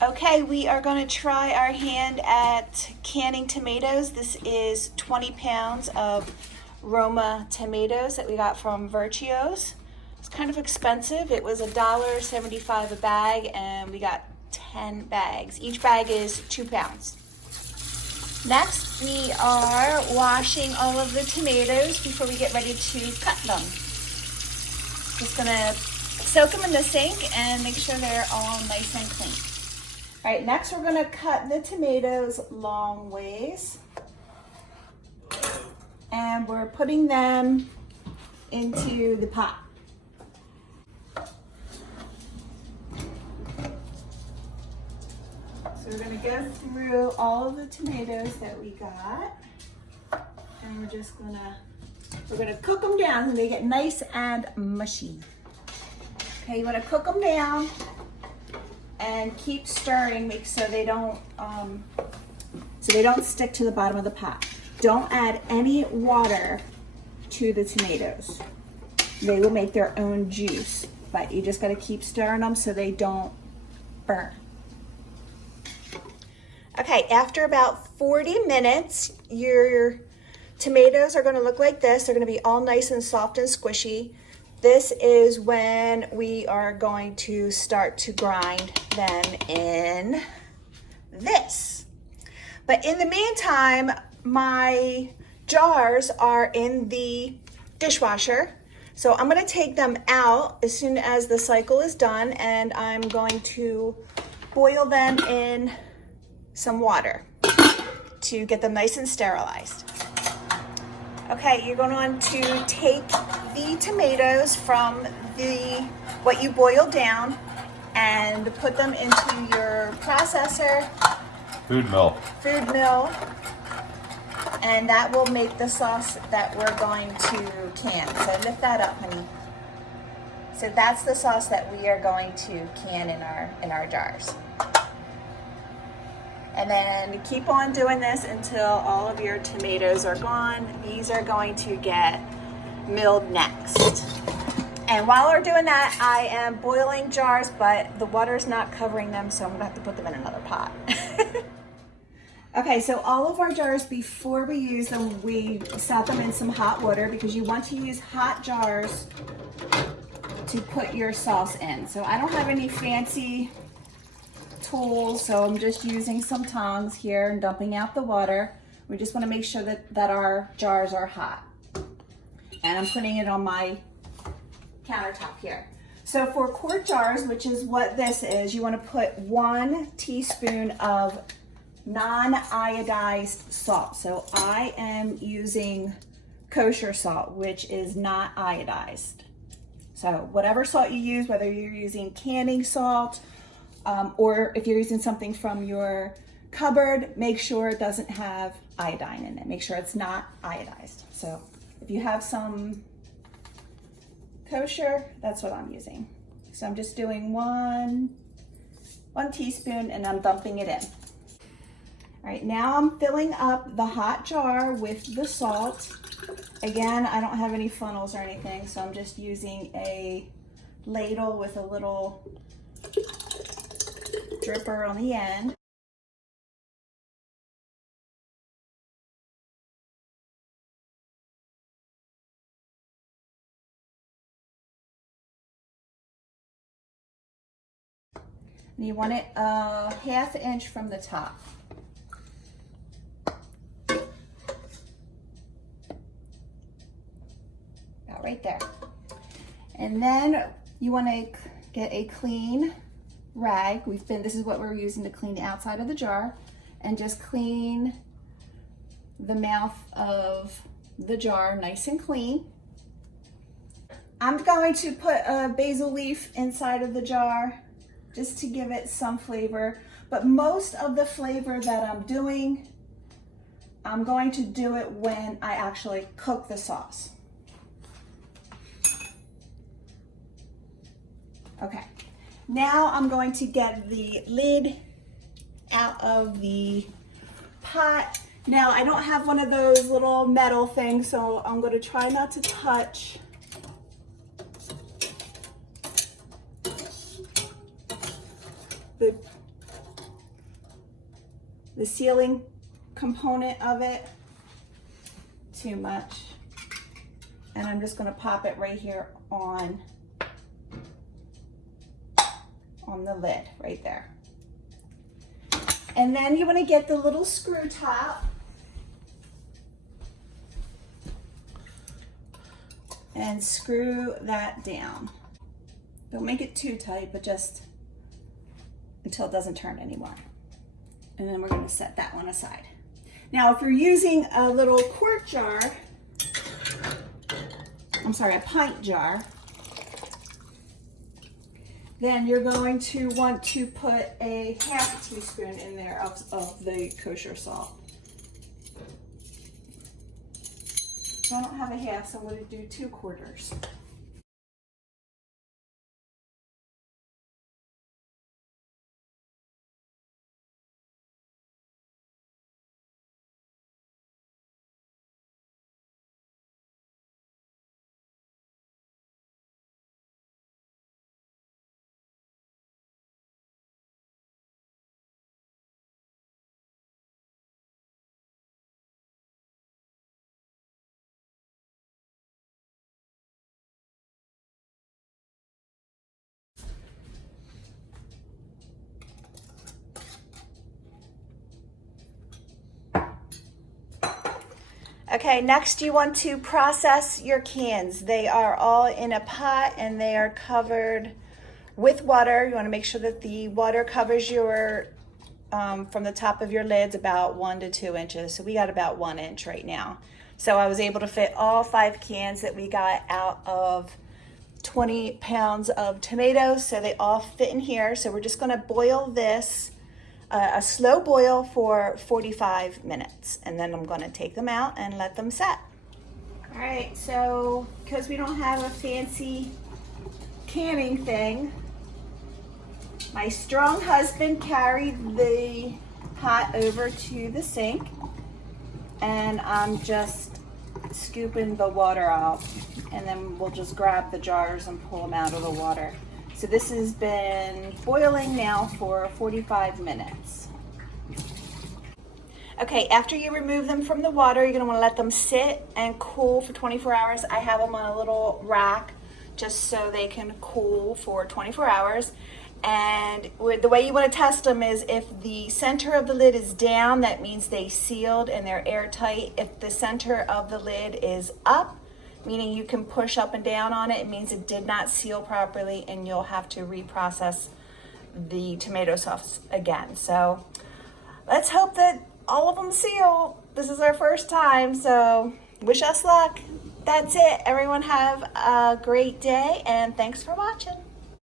Okay, we are going to try our hand at canning tomatoes. This is 20 pounds of Roma tomatoes that we got from Virtuo's. It's kind of expensive. It was $1.75 a bag, and we got 10 bags. Each bag is 2 pounds. Next, we are washing all of the tomatoes before we get ready to cut them. Just gonna soak them in the sink and make sure they're all nice and clean. All right, next we're gonna cut the tomatoes long ways. And we're putting them into the pot. So we're gonna go through all of the tomatoes that we got. And we're gonna cook them down so they get nice and mushy. Okay, you wanna cook them down and keep stirring so they don't stick to the bottom of the pot. Don't add any water to the tomatoes. They will make their own juice, but you just gotta keep stirring them so they don't burn. Okay, after about 40 minutes, your tomatoes are gonna look like this. They're gonna be all nice and soft and squishy. This is when we are going to start to grind them in this. But in the meantime, my jars are in the dishwasher. So I'm gonna take them out as soon as the cycle is done, and I'm going to boil them in some water to get them nice and sterilized. Okay, you're going to take the tomatoes from what you boiled down and put them into your processor. Food mill. And that will make the sauce that we're going to can. So lift that up, honey. So that's the sauce that we are going to can in our jars. And then keep on doing this until all of your tomatoes are gone. These are going to get milled next. And while we're doing that, I am boiling jars, but the water's not covering them, so I'm gonna have to put them in another pot. Okay, so all of our jars, before we use them, we set them in some hot water because you want to use hot jars to put your sauce in. So I don't have any fancy tools, so I'm just using some tongs here and dumping out the water. We just want to make sure that our jars are hot. And I'm putting it on my countertop here. So for quart jars, which is what this is, you want to put 1 teaspoon of non-iodized salt. So I am using kosher salt, which is not iodized. So whatever salt you use, whether you're using canning salt, or if you're using something from your cupboard, make sure it doesn't have iodine in it. Make sure it's not iodized. So if you have some kosher, that's what I'm using. So I'm just doing one teaspoon and I'm dumping it in. All right, now I'm filling up the hot jar with the salt. Again, I don't have any funnels or anything, so I'm just using a ladle with a little dripper on the end. And you want it a 1/2 inch from the top. About right there. And then you want to get a clean rag. This is what we're using to clean the outside of the jar, and just clean the mouth of the jar nice and clean. I'm going to put a basil leaf inside of the jar just to give it some flavor, but most of the flavor that I'm doing, I'm going to do it when I actually cook the sauce. Okay. Now I'm going to get the lid out of the pot. Now I don't have one of those little metal things, so I'm going to try not to touch the the sealing component of it too much. And I'm just gonna pop it right here on the lid right there. And then you want to get the little screw top and screw that down. Don't make it too tight, but just until it doesn't turn anymore. And then we're going to set that one aside. Now, if you're using a little quart jar, a pint jar, then you're going to want to put a half teaspoon in there of the kosher salt. So I don't have a half, so I'm going to do 2/4. Okay, next you want to process your cans. They are all in a pot and they are covered with water. You want to make sure that the water covers your, from the top of your lids about 1 to 2 inches. So we got about 1 inch right now. So I was able to fit all 5 cans that we got out of 20 pounds of tomatoes. So they all fit in here. So we're just going to boil this a slow boil for 45 minutes, and then I'm going to take them out and let them set. All right, so because we don't have a fancy canning thing, my strong husband carried the pot over to the sink, and I'm just scooping the water out, and then we'll just grab the jars and pull them out of the water. So this has been boiling now for 45 minutes. Okay, after you remove them from the water, you're gonna wanna let them sit and cool for 24 hours. I have them on a little rack just so they can cool for 24 hours. And the way you wanna test them is if the center of the lid is down, that means they sealed and they're airtight. If the center of the lid is up, meaning you can push up and down on it, it means it did not seal properly and you'll have to reprocess the tomato sauce again. So let's hope that all of them seal. This is our first time, so wish us luck. That's it. Everyone have a great day and thanks for watching.